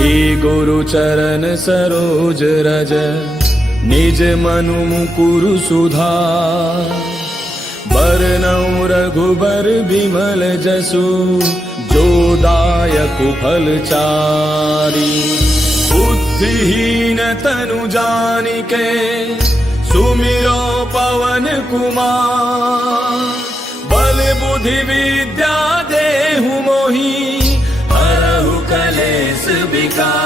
श्री गुरु चरण सरोज रज निज मनु मुकुरु सुधार। बरनउँ रघुबर बिमल जसु जो दायक फलचारी। बुद्धिहीन तनु जानिके सुमिरो पवन कुमार। बल बुद्धि विद्या देहु मोहि हरहु कलेस विकार।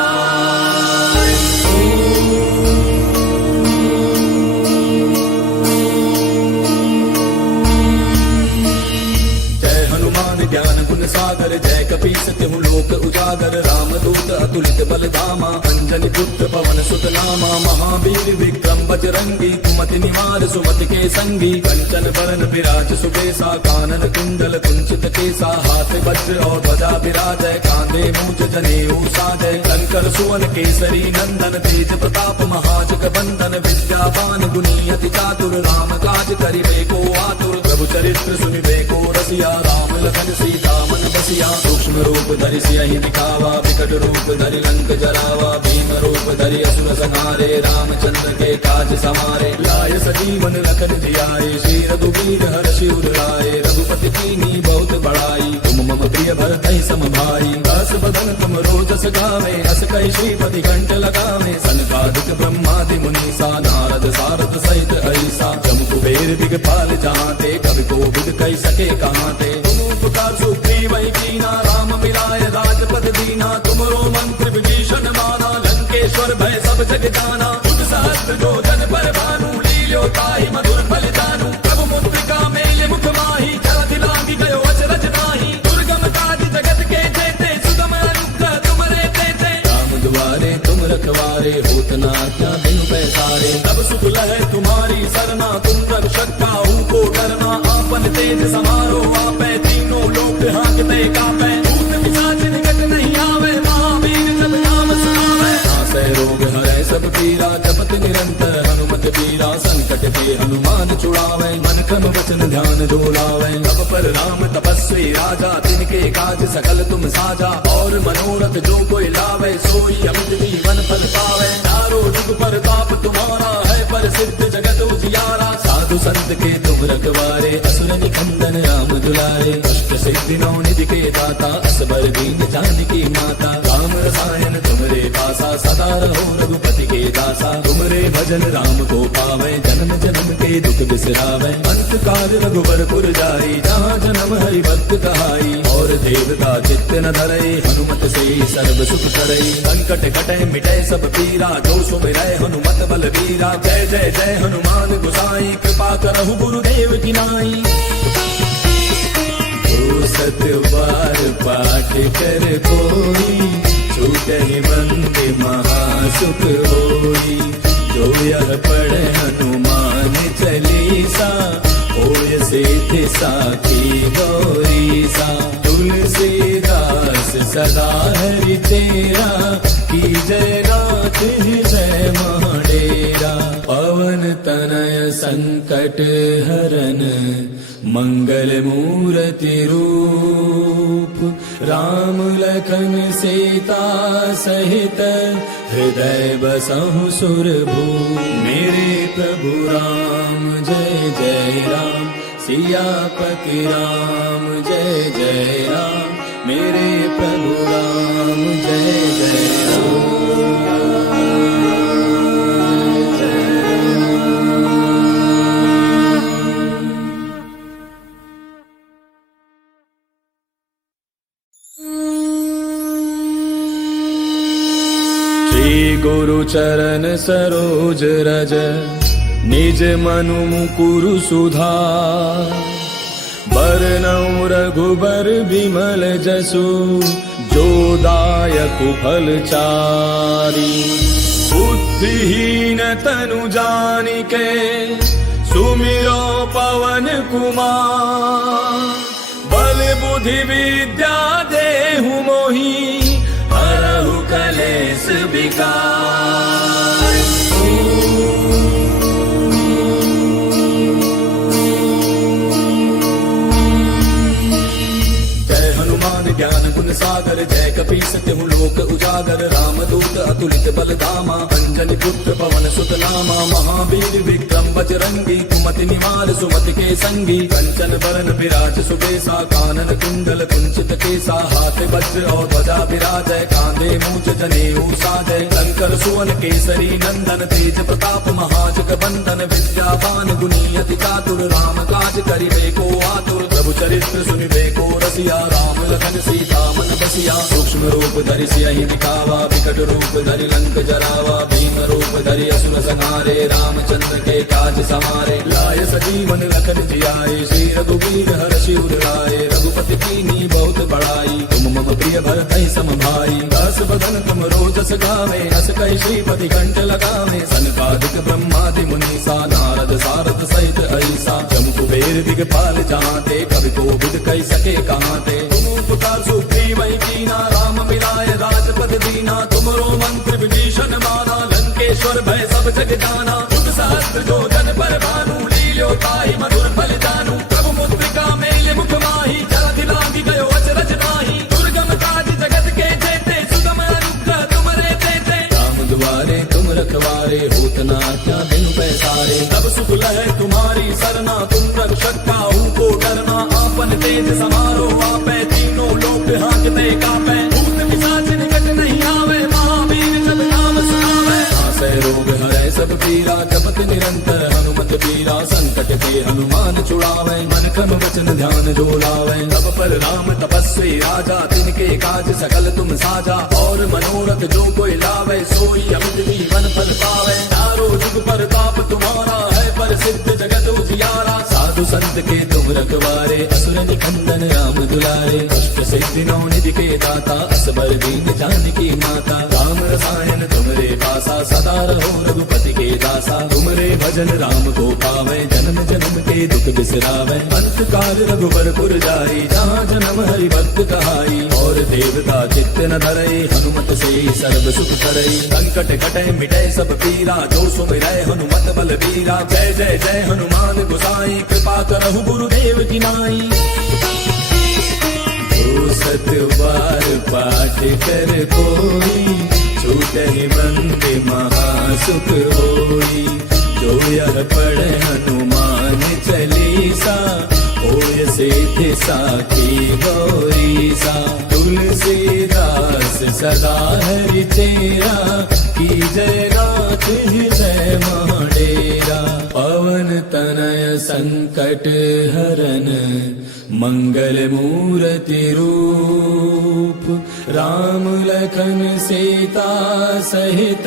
ज्ञान गुण सागर जय कपीस तिहु लोक उजागर। रामदूत अतुलित बल धामा अंजनी पुत्र पवन सुत नामा। महावीर विक्रम बजरंगी कुमति निवार सुमति के संगी। कंचन बरन विराज सुबेसा कानन कुंडल कुंचित केसा। हाथ वज्र और ध्वजा विराजय कांधे मूज जनेऊ साजय। शंकर सुवन केसरी नंदन तेज प्रताप महाजग बंदन। विद्यावान गुणी अति चातुर राम काज करिबे को आतुर। प्रभु चरित्र सुनिबे को रसिया राम लखन सीता मन बसिया। सूक्ष्म रूप धरि सियहि दिखावा विकट रूप धरि लंक जरावा। भीम रूप धरि असुर संहारे रामचंद्र के काज समारे। लाय सजीवन लखन जियाए श्री रघुवीर हर्षि उर लाए। रघुपति कीन्ही बहुत बड़ाई तुम मम प्रिय भरतहि सम भाई। दास बदन तुम रोजस गावे अस कहि श्रीपति कंठ लगावे। सनकादिक ब्रह्मादि मुनीसा नारद सारद सहित ऐसा। जम कुबेर दिगपाल जहांते कवि कोविद कहि सके कहांते। पुकार सुग्रीवहि कीना राम मिलाय राजपद दीना। तुमरो मंत्र विभीषण माना लंकेश्वर भय सब जग जाना। बुध सहस्त्र जो जन पर भानु लील्यो ताहि मधुर फल जानू। प्रभु मुद्रिका मेल मुख माहि जलधि लांघि गयो अचरज नाहि। दुर्गम काज जगत के जेते सुगम अनुग्रह तुमरे तेते। राम दुआरे तुम रखवारे होत न आज्ञा बिनु पैसारे। तब सुख लहै तुम्हारी सरना तुम रक्षक काहू को डरना। आपन तेज समारो आपै तीनों लोक हांकते कांपै। भूत पिशाच निकट नहीं आवे महावीर जब नाम सुनावे। नासै रोग हरै सब पीरा जपत निरंतर हनुमत बीरा। संकट के हनुमान छुड़ावे मन क्रम वचन ध्यान जो लावे। तब पर राम तपस्वी राजा तिनके काज सकल तुम साजा। और मनोरथ जो कोई लावे सोई अमित जीवन फल पावे। चारों जुग परताप तुम्हारा है प्रसिद्ध जगत उजियारा। साधु संत के तुम रखवारे असुर निकंदन राम दुलारे। अष्ट सिद्धि नौ निधि के दाता असबर दीन जानकी माता। राम रसायन तुमरे पासा सदा रहो रघुपति के दासा। तुमरे भजन राम को पावे जन्म जन्म के दुख बिसरावे। अंत काल रघुबर पुर जाई जहाँ जन्म हरि भक्त कहाई। और देवता चित्त न धरई हनुमत से सर्व सुख करई। संकट कटै मिटै सब पीरा जो सुमिरै हनुमत बल वीरा। जय जय जय हनुमान गोसाई कृपा करहु गुरुदेव की नाई। सत बार पाठ कर कोई छूटहि बंदे महासुख होई। जो यह पढ़े हनुमान चालीसा होय सिद्धि साखी गौरीसा। तुलसीदास सदा हरि तेरा की जय नाथ हृदय महडेरा। पवन तनय संकट हरन मंगल मूर्ति रूप। राम लखन सीता सहित हृदय बसहु सुरभूप। मेरे प्रभु राम जय जय राम सियापति राम जय जय राम। मेरे प्रभु राम जय जय राम। श्री गुरु चरण सरोज रज निज मनु मुकुरु सुधार। बरनउँ रघुबर बिमल जसु जो दायक फलचारी। बुद्धिहीन तनु जानिके सुमिरो पवन कुमार। बल बुद्धि विद्या देहु मोहि हरहु कलेस विकार। जय हनुमान हनुमान ज्ञान गुण सागर जय कपीस तिहु लोक उजागर रामदूत अतुलित बल धामा अंजनी पुत्र पवन सुत नामा महावीर विक्रम बजरंगी कुमति निवार सुमति के संगी कंचन बरन विराज सुबेसा कानन कुंडल कुंचित केसा हाथ वज्र और ध्वजा विराजय कांधे मूंज जनेऊ साजय शंकर सुवन केसरी नंदन तेज प्रताप महाजग बंदन विद्यावान गुणी अति चातुर राम काज करिबे को आतुर प्रभु चरित्र सुनिबे को रसिया राम लखन सीता मन बसिया सूक्ष्म रूप धरि सियहि दिखावा विकट रूप धरि लंक जरावा भीम रूप धरि असुर संहारे रामचंद्र के काज समारे लाय सजीवन लखन जियाए श्री रघुवीर हर्षि उर लाए रघुपति कीन्ही बहुत बड़ाई तुम मम प्रिय भरतहि सम भाई दास बदन तुम रोजस गावे अस कहि श्रीपति कंठ लगावे सनकादिक ब्रह्मादि मुनीसा नारद सारद सहित ऐसा जम कुबेर दिगपाल जाते कवि कोविद कहि सके कहाते तुम उपकार सुग्रीव कीना राम मिलाय राजपद दीना तुमरो मंत्र विभीषण माना लंकेश्वर भय सब जग जाना बुध सहस्त्र जो जन पर भानु लील्यो ताहि मधुर फल जानू प्रभु मुद्रिका मेल मुख माही जलधि लांघि गयो अचरज नाही दुर्गम काज जगत के जेते सुगम अनुग्रह तुमरे तेते राम दुआरे तुम रखवारे होत न आज्ञा बिनु पैसारे तब सुख लहै तुम्हारी सरना तुम रक्षक काहू को डरना आपन तेज समारो आपै तीनों लोक हांकते कापै भूत पिशाच निकट नहीं आवे महावीर जब नाम सुनावे नासै रोग हरै सब पीरा जपत निरंतर हनुमत पीरा संकट के हनुमान छुड़ावे मन क्रम वचन ध्यान जो लावे तब पर राम तपस्वी राजा तिनके काज सकल तुम साजा और मनोरथ जो कोई लावे सोई अमित जीवन फल पावे चारों जुग परताप तुम्हारा है प्रसिद्ध जगत उजियारा साधु संत के तुम रखवारे असुर निकंदन राम दुलारे अष्ट सिद्धि नौ निधि के दाता असबर दीन जानकी माता राम रसायन तुमरे पासा सदा रहो रघुपति के दासा तुमरे भजन राम को पावे जन्म जन्म के दुख बिसरावे अंत काल रघुबर पुर जाई जहाँ जन्म हरि भक्त कहाई और देवता चित्त न धरई हनुमत से सर्व सुख करई संकट कटै मिटै सब पीरा जो सुमिरै हनुमत बल बीरा जय जय जय हनुमान गोसाई कृपा करहु गुरुदेव की नाई जो सत बार पाठ कर कोई छूटहि बंदे महासुख होई जो यह पढ़े हनुमान चालीसा होय सिद्धि साखी गौरीसा तुलसीदास सदा हरि तेरा की जय नाथ हृदय महाडेरा पवन तनय संकट हरन मंगल मूर्ति रूप राम लखन सीता सहित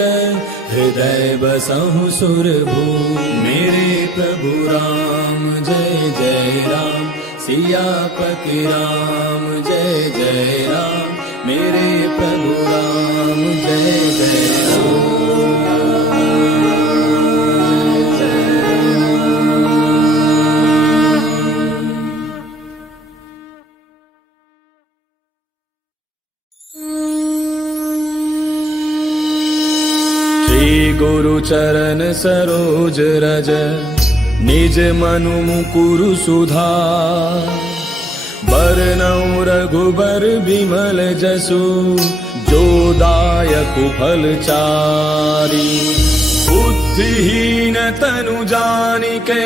हृदय बसहु सुरभूप मेरे प्रभु राम जय जय राम सियापति राम जय जय राम मेरे प्रभु राम जय जय गुरु चरण सरोज रज निज मनु मुकुरु सुधार बरनउँ रघुबर बिमल जसु जो दायक फल चारि बुद्धिहीन तनु जानिके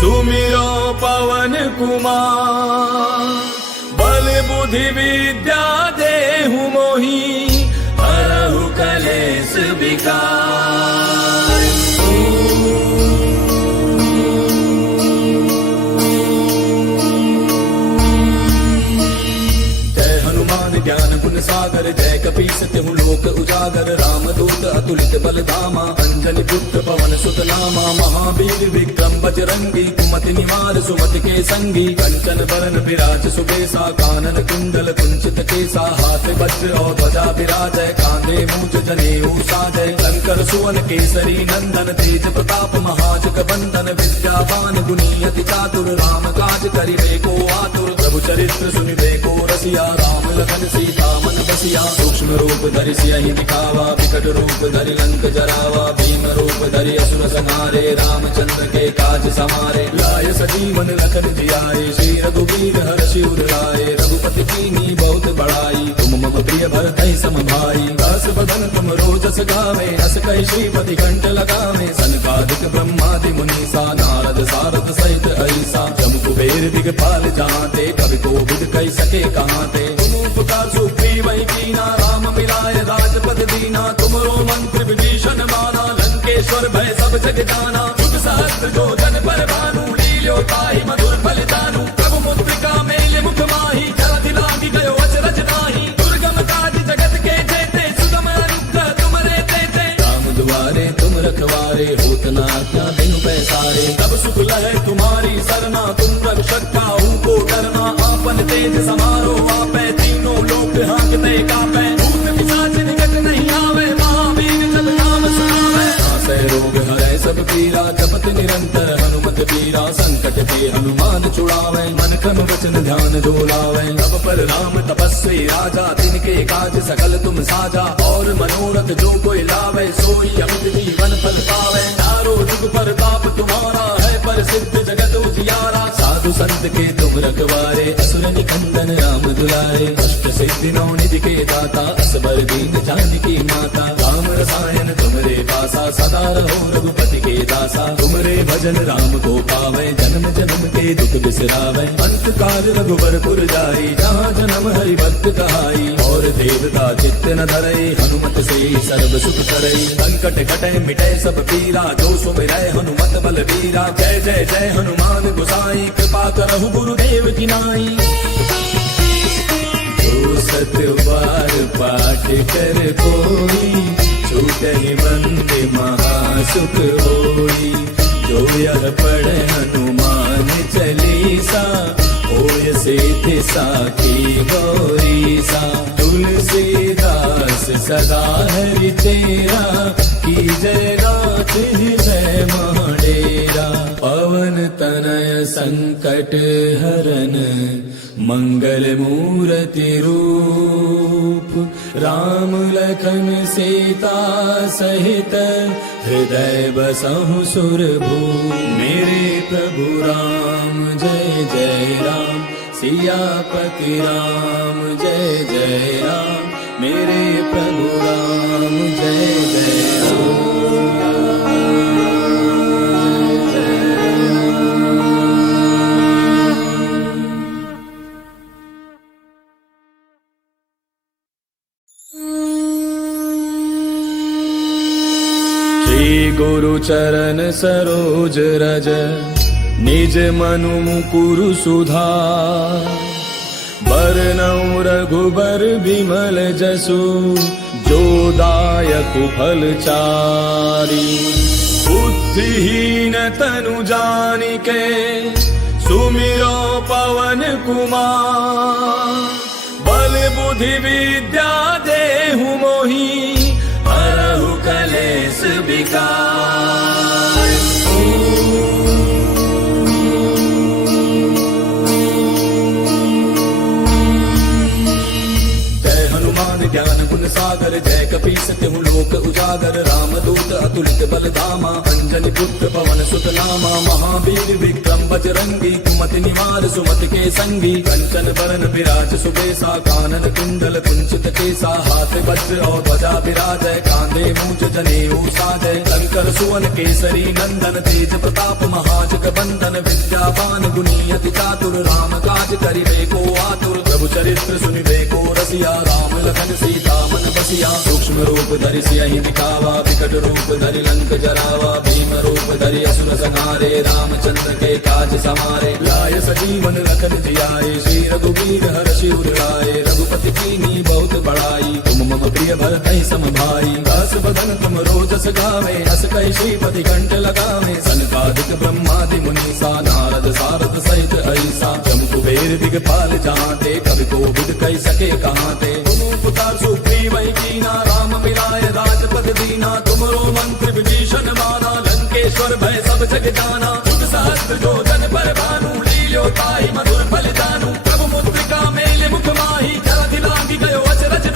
सुमिरो पवन कुमार बल बुद्धि विद्या देहु मोहि हरहु कलेश विकार जय हनुमान ज्ञान गुण सागर जय कपीस तिहु लोक उजागर रामदूत अतुलित बल धामा अंजनी पुत्र पवन सुत नामा महावीर विक्रम बजरंगी कुमति निवार सुमति के संगी कंचन बरन विराज सुबेसा कानन कुंडल कुंचित केसा हाथ वज्र और ध्वजा विराजय कांधे मूंज जनेऊ साजय शंकर सुवन केसरी नंदन तेज प्रताप महाजग बंदन विद्यावान गुणी अति चातुर राम काज करिबे को आतुर प्रभु चरित्र सुनिबे को रसिया राम लखन सीता मन बसिया सूक्ष्म रूप धरि सियहि दिखावा विकट रूप धरि लंक जरावा भीम रूप धरि असुर संहारे रामचंद्र के काज समारे लाय सजीवन लखन जियाए श्री रघुवीर हर्षि उर लाए रघुपति कीन्ही बहुत बड़ाई तुम मम प्रिय भरतहि सम भाई दास बदन तुम रोजस गावे अस कहि श्रीपति कंठ लगावे सनकादिक ब्रह्मादि मुनीसा नारद सारद सहित ऐसा जम कुबेर दिगपाल जहांते कवि कोविद कहि सके कहांते तुम उपकार सुग्रीव कीना राम मिलाय राजपद दीना तुमरो मंत्र विभीषण माना लंकेश्वर भय सब जग जाना जुग सहस्त्र जो जन पर भानु लील्यो ताहि मधुर फल जानू प्रभु मुद्रिका मेल मुख माहि जलधि लागी गयो अचरज नाही दुर्गम काज जगत के जेते सुगम अनुग्रह तुमरे तेते राम दुआरे तुम रखवारे होत न आज्ञा बिनु पैसारे तब सुख लहै तुम्हारी सरना तुम रक्षक काहू को डरना आपन तेज समारो आपै तीनों लोक हांकते कापै भूत पिशाच निकट नहीं आवे महावीर जब नाम सुनावे नासै रोग हरै सब पीरा जपत निरंतर हनुमत पीरा संकट के हनुमान छुड़ावे मन क्रम वचन ध्यान जो लावे तब पर राम तपस्वी राजा तिनके काज सकल तुम साजा और मनोरथ जो कोई लावे सोई अमित जीवन फल पावे चारों जुग पर ताप तुम्हारा है पर सिद्ध जगत उजियारा साधु संत के तुम रखवारे असुर निकंदन राम दुलारे अष्ट सिद्धि नौ निधि के दाता असबर दीन जानकी माता राम रसायन तुमरे पासा सदा रहो रघुपति के दासा तुमरे भजन राम को पावे जन्म जन्म के दुख बिसरावे अंत काल रघुबर पुर जाई जहाँ जन्म हरि भक्त कहाई और देवता चित्त न धरई हनुमत से सर्व सुख करई संकट कटे मिटे सब पीरा जो सुमिरै हनुमत बल वीरा जय जय जय हनुमान गोसाई कृपा करहु गुरुदेव की नाई जो सत बार पाठ कर कोई छूटहि बंद महासुख होई जो यह पढ़ हनुमान चालीसा होय सिद्धि साखी गौरीसा तुलसीदास सदा हरि तेरा की जय गात हृदय महाडेरा पवन तनय संकट हरन मंगल मूर्ति रूप राम लखन सीता सहित हृदय बसहु सुरभूप मेरे प्रभु राम जय जय राम सियापति राम जय जय राम मेरे प्रभु राम जय जय राम गुरु चरण सरोज रज निज मनु मुकुरु सुधार बरनउँ रघुबर बिमल जसु जो दायक फल चारि बुद्धिहीन तनु जानिके सुमिरो पवन कुमार बल बुद्धि विद्या देहु मोहि हरहु कलेश विकार जय हनुमान ज्ञान गुण सागर जय कपीस तिहु लोक उजागर रामदूत अतुलित बल धामा अंजनी पुत्र पवन सुत नामा महावीर विक्रम बजरंगी कुमति निवार सुमति के संगी कंचन बरन विराज सुबेसा कानन कुंडल कुंचित केसा हाथ वज्र और ध्वजा विराजय कांधे मूंज जनेऊ साजय शंकर सुवन केसरी नंदन तेज प्रताप महाजग बंदन विद्यावान गुणी अति चातुर राम काज करिबे को आतुर प्रभु चरित्र सुनिबे को रसिया राम लखन सीता मन बसिया सूक्ष्म रूप धरि सियहि दिखावा विकट रूप धरि लंक जरावा भीम रूप धरि असुर संहारे रामचंद्र के काज समारे लाय सजीवन लखन जियाए श्री रघुवीर हर्षि उर लाए रघुपति कीन्ही बहुत बड़ाई तुम मम प्रिय भरतहि सम भाई दास बदन तुम रोजस गावे अस कहि श्रीपति कंठ लगावे सनकादिक ब्रह्मादि मुनीसा नारद सारद सहित ऐसा जम कुबेर दिगपाल जहांते कवि कोविद कहि सके कहांते तुम उपकार सुग्रीव कीना राम मिलाय राजपद दीना तुमरो मंत्र विभीषण माना लंकेश्वर भय सब जग जाना जुग सहस्त्र जो जन पर भानु लील्यो ताहि मधुर फल जानू प्रभु मुद्रिका मेल मुख माहि जलधि लागी गयो अचरज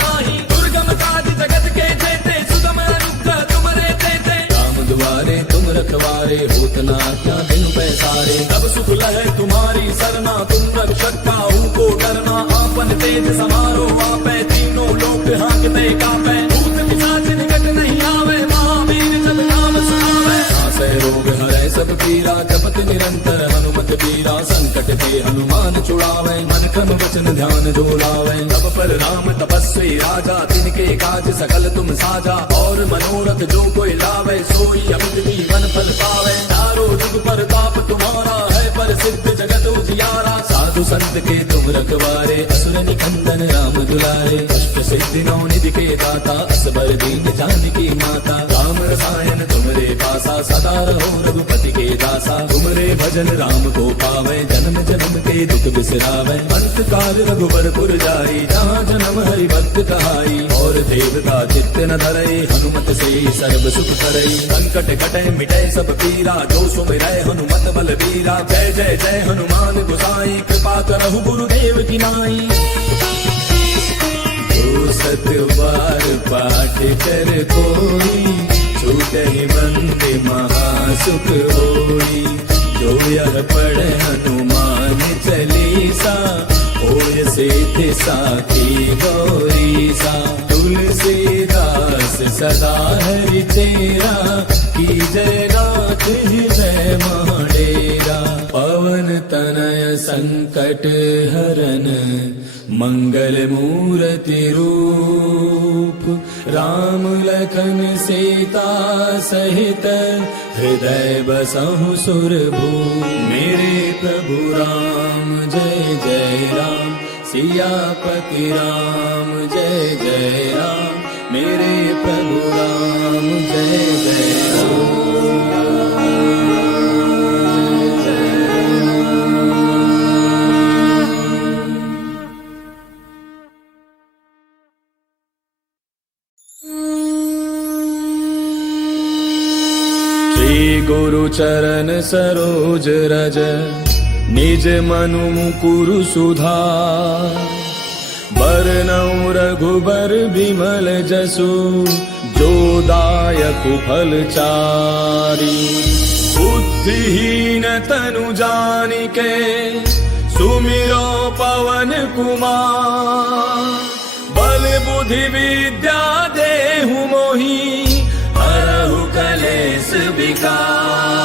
आपन तेज समारो आपे तीनों लोक हांकते कापे भूत पिशाच निकट नहीं आवे महावीर जब नाम सुनावे नासै रोग हरै सब पीरा जपत निरंतर हनुमत पीरा संकट के हनुमान छुड़ावे मन क्रम वचन ध्यान जो लावे तब पर राम तपस्वी राजा तिनके काज सकल तुम साजा और मनोरथ जो कोई लावे सोई अमित जीवन फल पावे चारों जुग परताप तुम्हारा है पर सिद्ध जगत उजियारा साधु संत के तुम रखवारे असुर निकंदन राम दुलारे अष्ट सिद्धि नौ निधि के दाता असबर दीन जानकी माता राम रसायन तुमरे पासा सदा रहो रघुपति के दासा तुमरे भजन राम को पावे जन्म जन्म के दुख बिसरावे अंत काल रघुबर पुर जाई जहाँ जन्म हरि भक्त कहाई और देवता चित्त न धरई हनुमत से सर्व सुख करई संकट कटे मिटे सब पीरा जो सुमिरै हनुमत बल बीरा जय जय जय हनुमान गोसाई कृपा करहु गुरुदेव की नाई जो सत बार पाठ कर कोई छूटहि बंदे महासुख होई जो यह पढ़े हनुमान चालीसा होय सिद्धि साखी गौरीसा तुलसीदास सदा हरि तेरा की जय नाथ हृदय महडेरा पवन तनय संकट हरन मंगल मूर्ति रूप राम लखन सीता सहित हृदय बसहु सुरभूप मेरे प्रभु राम जय जय राम सियापति राम जय जय राम मेरे प्रभु राम जय जय राम गुरु चरण सरोज रज निज मनु मुकुरु सुधार बरनउँ रघुबर बिमल जसु जो दायक फल चारि बुद्धिहीन तनु जानिके सुमिरो पवन कुमार बल बुद्धि विद्या देहु मोहि हरहु कलेश विकार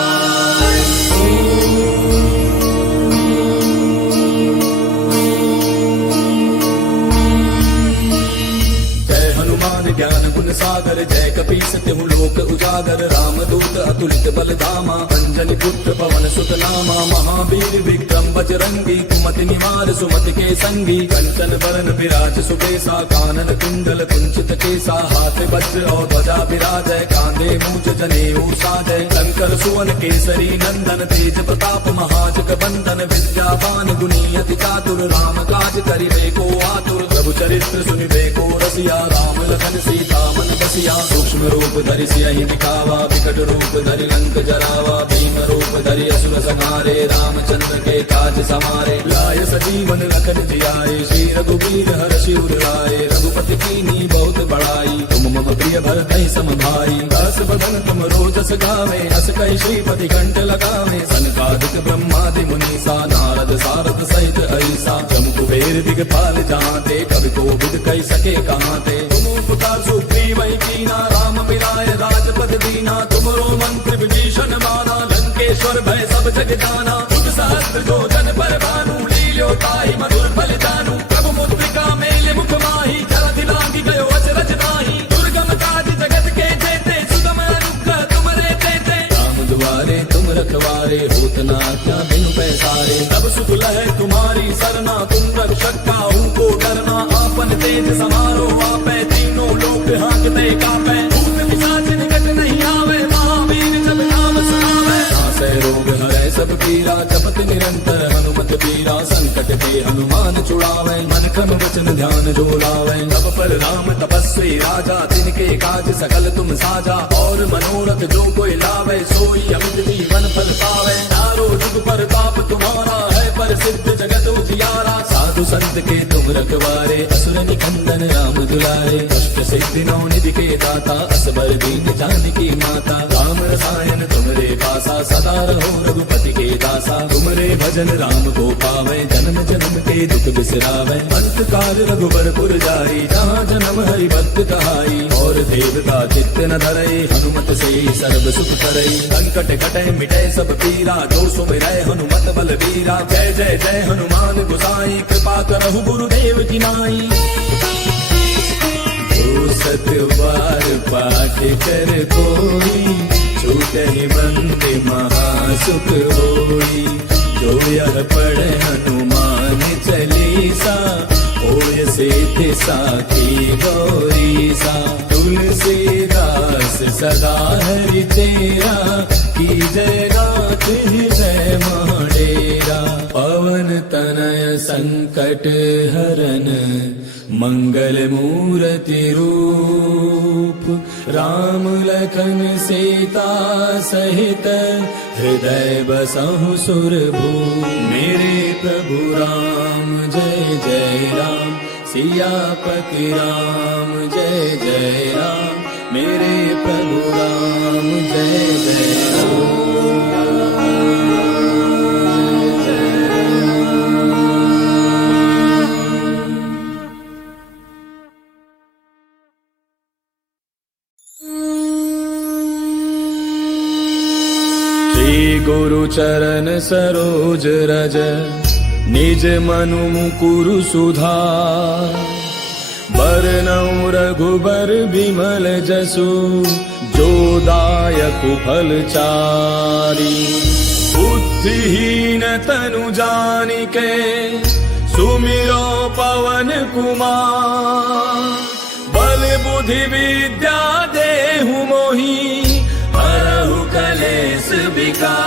जय हनुमान ज्ञान गुण सागर जय कपीस तिहु लोक उजागर राम दूत अतुलित बल धामा अंजनी पुत्र पवन सुत नामा महावीर विक्रम बजरंगी कुमति निवार सुमति के संगी कंचन वरण विराज सुबेसा कानन कुंडल कुंचित केसा हाथ वज्र और ध्वजा विराजय कांधे मूंज जनेऊ साजय शंकर सुवन केसरी नंदन तेज प्रताप महाजग बंदन विद्यावान गुणी अति चातुर राम काज करिबे को आतुर प्रभु चरित्र सुनिबे को रसिया राम लखन सीता मन बसिया सूक्ष्म रूप धरि सियहि दिखावा विकट रूप धरि लंक जरावा भीम रूप धरि असुर संहारे रामचंद्र के काज समारे लाय सजीवन लखन जियाए श्री रघुवीर हर्षि उर लाए रघुपति कीन्ही बहुत बड़ाई तुम मम प्रिय भरतहि सम भाई दास बदन तुम रोजस गावे हस कहि श्रीपति कंठ लगावे सनकादिक ब्रह्मादि मुनीसा नारद सारद सहित ऐसा जम कुबेर दिगपाल जहाँते कवि कोविद कहि सके कहाँते तुम उपकार सुग्रीव कीना राम मिलाए राजपद दीना तुमरो मंत्र विभीषण माना लंकेश्वर भय सब जग जाना बुध सहस्त्र जो जन पर भानु लील्यो ताहि मधुर फल जानू प्रभु मुद्रिका मेले मुख माही जलधि लांघि गयो अचरज नाही दुर्गम काज जगत के जेते सुगम अनुग्रह तुमरे तेते राम दुआरे तुम रखवारे होत न आज्ञा बिनु पैसारे तब सुख लहै तुम्हारी सरना तुम रक्षक काहू को डरना आपन तेज समारो आपै तीनों लोक हांकते कापै भूत पिशाच निकट नहीं आवे महावीर जब नाम सुनावे नासै रोग हरै सब पीरा जपत निरंतर हनुमत पीरा संकट के हनुमान छुड़ावे मन क्रम वचन ध्यान जो लावे तब पर राम तपस्वी राजा तिनके काज सकल तुम साजा और मनोरथ जो कोई लावे सोई अमित जीवन फल पावे चारों जुग परताप तुम्हारा है पर सिद्ध जगत उजियारा साधु संत के तुम रखवारे असुर निकंदन राम दुलारे अष्ट सिद्धि नौ निधि के दाता असबर दीन जानकी माता राम रसायन तुमरे पासा सदा रहो रघुपति के दासा तुमरे भजन राम को पावे जन्म जन्म के दुख बिसरावे। अंत काल रघुबरपुर जाई, जहाँ जन्म हरि भक्त कहाई। और देवता चित्त न धरई, हनुमत से सर्व सुख करई। संकट कटे मिटे सब पीरा, जो सुमिरै हनुमत बलबीरा। जय जय जय हनुमान गोसाई, कृपा करहु गुरुदेव की नाई। जो सत बार पाठ कर कोई, छूटहि बंदे महासुख होई। जो यह पढ़े हनुमान चालीसा, होय सिद्धि साखी गौरीसा। तुलसीदास सदा हरि तेरा, की जय नाथ हृदय महडेरा। पवन तनय संकट हरन, मंगल मूर्ति रूप। राम लखन सीता सहित, हृदय बसहु सुरभूप। मेरे प्रभु राम जय जय राम, सियापति राम जय जय राम। मेरे प्रभु राम जय जय राम। गुरु चरण सरोज रज, निज मनु मुकुरु सुधार। बरनउँ रघुबर बिमल जसु, जो दायक फल चारि। बुद्धिहीन तनु जानिके, सुमिरो पवन कुमार। बल बुद्धि विद्या देहु मोहि, हरहु कलेश विकार।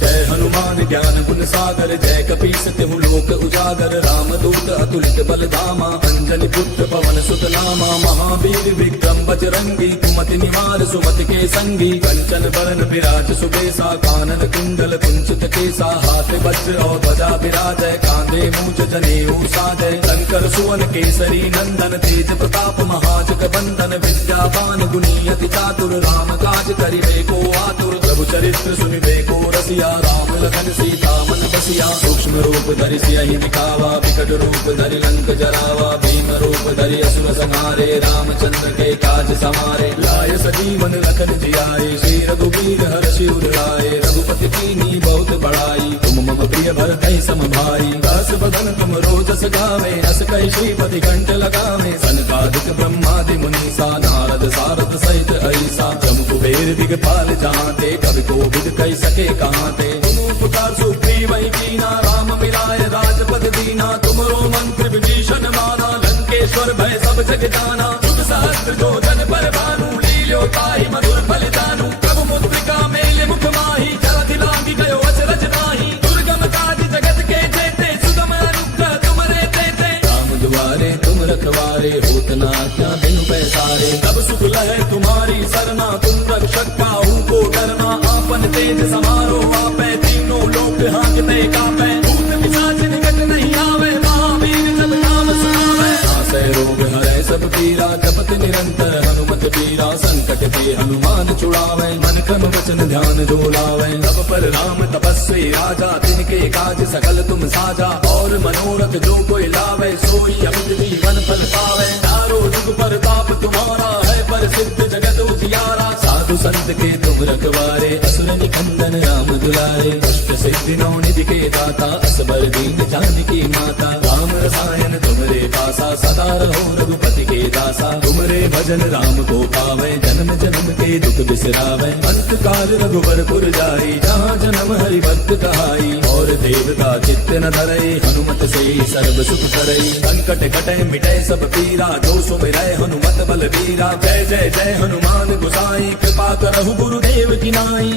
जय हनुमान ज्ञान गुण सागर, जय कपीस तिहु लोक उजागर। रामदूत अतुलित बल धामा, अंजनी पुत्र पवन सुत नामा। महावीर विक्रम बजरंगी, कुमति निवार सुमति के संगी। कंचन बरन विराज सुबेसा, कानन कुंडल कुंचित केसा। हाथ वज्र और ध्वजा विराजय, कांधे मूंज जनेऊ साजय। शंकर सुवन केसरी नंदन, तेज प्रताप महाजग बंदन। विद्यावान गुणी अति चातुर, राम काज करिबे को आतुर। प्रभु चरित्र सुनिबे को रसिया, राम लखन सीता मन बसिया। सूक्ष्म रूप धरि सियहि दिखावा, विकट रूप धरि लंक जरावा। भीम रूप धरि असुर संहारे, रामचंद्र के काज समारे। लाय सजीवन लखन जियाए, श्री रघुबीर हरषि उर लाए। रघुपति कीन्ही बहुत बड़ाई, तुम मम प्रिय भरतहि सम भाई। दास बदन तुम रोजस गावे, अस कहि श्रीपति कंठ लगावे। सनकादिक ब्रह्मादि मुनीसा, नारद सारद सहित ऐसा। जम कुबेर दिगपाल जाते, कवि कोविद कहि सके कहाते। तुम उपकार सुग्रीव कीना, राम मिलाय राजपद दीना। तुमरो मंत्र विभीषण माना, लंकेश्वर भय सब जग जाना। जुग सहस्त्र जो जन पर भानु, लील्यो ताहि मधुर फल जानू। प्रभु मुद्रिका मेल मुख माहि, जलधि लांघि गयो अचरज नाहि। दुर्गम काज जगत के जेते, सुगम अनुग्रह तुमरे तेते। राम दुआरे तुम रखवारे, होत न आज्ञा बिनु पैसारे। तब सुख लहै तुम्हारी सरना, तुम रक्षक काहू को डरना। आपन तेज समारो आपै, तीनों लोक हांकते कापै। भूत पिशाच निकट नहीं आवे, महावीर जब नाम सुनावे। नासै रोग हरै सब पीरा, जपत निरंतर हनुमत पीरा। संकट ते हनुमान छुड़ावे, मन क्रम वचन ध्यान जो लावे। तब पर राम तपस्वी राजा, तिनके काज सकल तुम साजा। और मनोरथ जो कोई लावे, सोई अमित जीवन फल पावे। चारों जुग परताप तुम्हारा है, प्रसिद्ध जगत उजियारा। साधु संत के तुम रखवारे, असुर निकंदन राम दुलारे। अष्ट सिद्धि नौ निधि के दाता, असबर दीन जानकी माता। राम रसायन तुमरे पासा, सदा रहो रघुपति के दासा। तुमरे भजन राम को पावे, जन्म जन्म के दुख बिसरावे। अंत काल रघुबरपुर जाई, जहाँ जन्म हरि भक्त कहाई। और देवता चित्त न धरई, हनुमत से सर्व सुख करई। संकट कटे मिटे सब पीरा, जो सुमिरै हनुमत बलबीरा। जय जय जय हनुमान गोसाई, कृपा करहु गुरुदेव की नाई।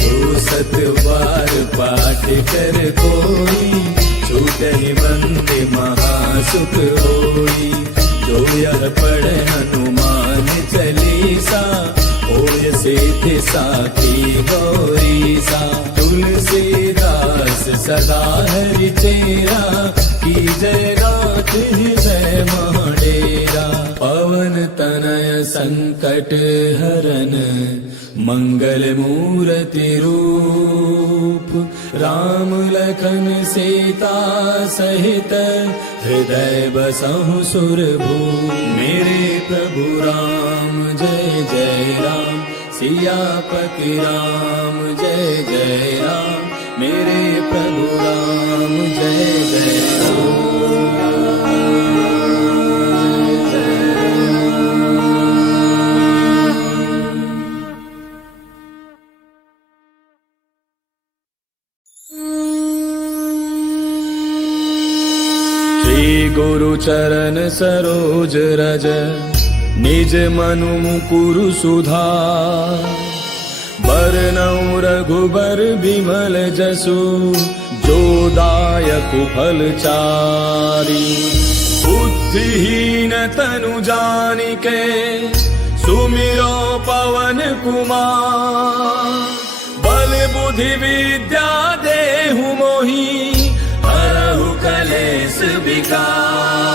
जो सत बार पाठ कर कोई, छूटहि बंदे महासुख होई। जो यह पढ़े हनुमान चालीसा, होय से थे साखी गौरी सा। तुलसीदास सदा हरि तेरा, की जय गात हृदय महाडेरा। पवन तनय संकट हरन, मंगल मूर्ति रूप। राम लखन सीता सहित, हृदय बसहु सुरभूप। मेरे प्रभु राम जय जय राम, सियापति राम जय जय राम। मेरे प्रभु राम जय जय राम। श्री गुरु चरण सरोज रज, निज मनु मुकुरु सुधार। बरनउँ रघुबर बिमल जसु, जो दायक फल चारि। बुद्धिहीन तनु जानिके, सुमिरो पवन कुमार। बल बुद्धि विद्या देहु मोहि, हरहु कलेश विकार।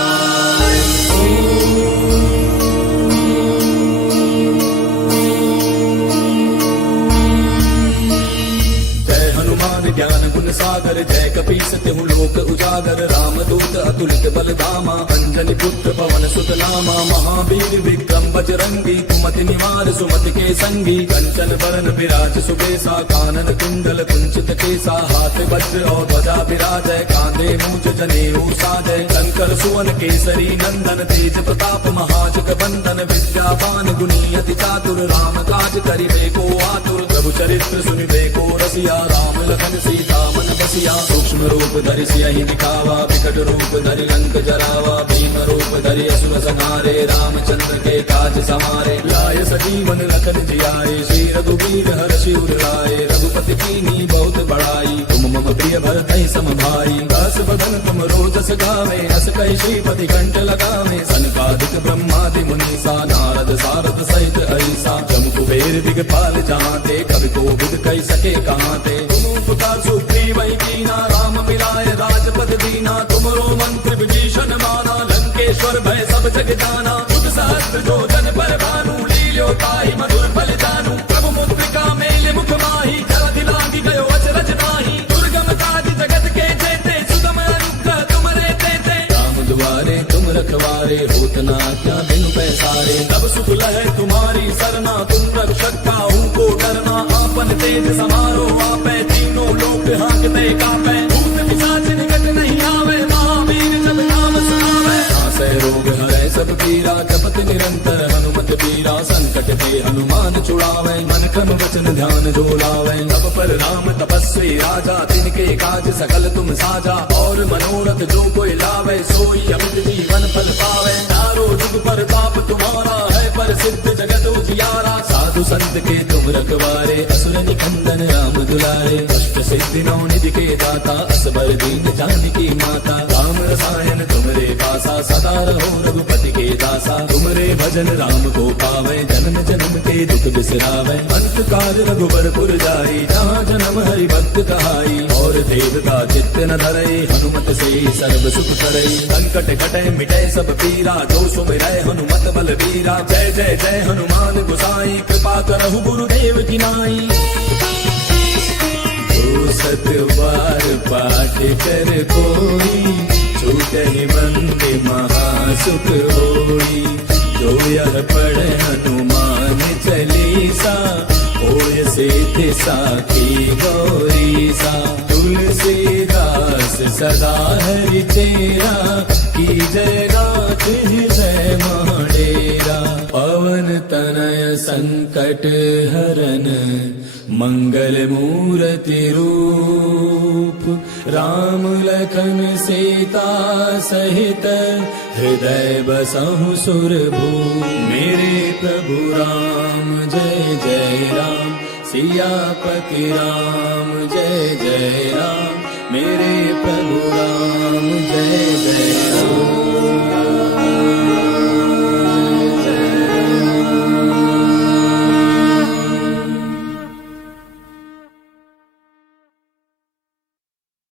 जय हनुमान ज्ञान गुण सागर, जय कपीस तिहु लोक उजागर। राम दूत अतुलित बल धामा, अंजनी पुत्र पवन सुत नामा। महावीर विक्रम बजरंगी, कुमति निवार सुमति के संगी। कंचन बरन विराज सुबेसा, कानन कुंडल कुंचित केसा। हाथ वज्र और ध्वजा विराजय, कांधे मूंज जनेऊ साजय। शंकर सुवन केसरी नंदन, तेज प्रताप महाजग बंदन। विद्यावान गुणी अति चातुर, राम काज करिबे को आतुर। प्रभु चरित्र सुनिबे को रसिया, राम लखन सीता मन बसिया। सूक्ष्म रूप धरि सियहि दिखावा, विकट रूप धरि लंक जरावा। भीम रूप धरि असुर संहारे, रामचंद्र के काज समारे। लाय सजीवन लखन जियाए, श्री रघुवीर हर्षि उर लाए। रघुपति कीन्ही बहुत बड़ाई, तुम मम प्रिय भरतहि सम भाई। दास बदन तुम रोजस गावे, अस कहि श्रीपति कंठ लगावे। सनकादिक ब्रह्मादि मुनीसा, नारद सारद सहित अहिसा। जम कुबेर दिगपाल जहाते, कवि कोविद कहि सके कहाते। तुम उपकार सुग्रीव कीना, राम मिलाए राजपद दीना। तुमरो मंत्र विभीषण माना, लंकेश्वर भय सब जग जाना। बुध सहस्त्र जो जन पर भानु, लील्यो ताहि मधुर फल जानू। प्रभु मुद्रिका मेलि मुख माहि, जलधि लांघि गयो अचरज नाहि। दुर्गम काज जगत के जेते, सुगम अनुग्रह तुमरे तेते। राम दुआरे तुम रखवारे, होत न आज्ञा बिनु पैसारे। तब सुख लहै तुम्हारी सरना, तुम रक्षक काहू को डरना। आपन तेज समारो आपै, तीनों लोक हांकते कापै। भूत पिशाच निकट नहीं आवे, महावीर जब नाम सुनावे। नासै रोग हरै सब पीरा, जपत निरंतर हनुमत बीरा। संकट ते हनुमान छुड़ावे, मन क्रम वचन ध्यान जो लावे। तब पर राम तपस्वी राजा, तिनके काज सकल तुम साजा। और मनोरथ जो कोई लावे, सोई अमित जीवन फल पावे। चारों जुग पर ताप तुम्हारा है, प्रसिद्ध जगत उजियारा। साधु संत के तुम रखवारे, असुर निकंदन राम दुलारे। अष्ट सिद्धि नौ निधि के दाता, असबर दीन जानकी माता। राम रसायन तुमरे पासा, सदा रहो रघुपति के दासा। तुमरे भजन राम को पावे, जन्म जन्म के दुख बिसरावे। अंत काल रघुबर पुर जाई, जहाँ जन्म हरि भक्त कहाई। और देवता चित्त न धरई, हनुमत से सर्व सुख करई। संकट कटै मिटै सब पीरा, जो सुमिरै हनुमत बल बीरा। जय जय जय हनुमान गोसाई, कृपा करहु गुरुदेव की नाई। जो सत बार पाठ कर कोई, छूटहि बंदे महासुख होई। जो यह पढ़े हनुमान चालीसा, होय सिद्धि साखी गौरी सा। तुलसीदास सदा हरि तेरा, की जय गात हृदय महाडेरा। पवन तनय संकट हरन, मंगल मूर्ति रूप। राम लखन सीता सहित, हृदय बसहु सुरभूप। मेरे प्रभु राम जय जय राम, सियापति राम जय जय राम। मेरे प्रभु राम जय जय राम।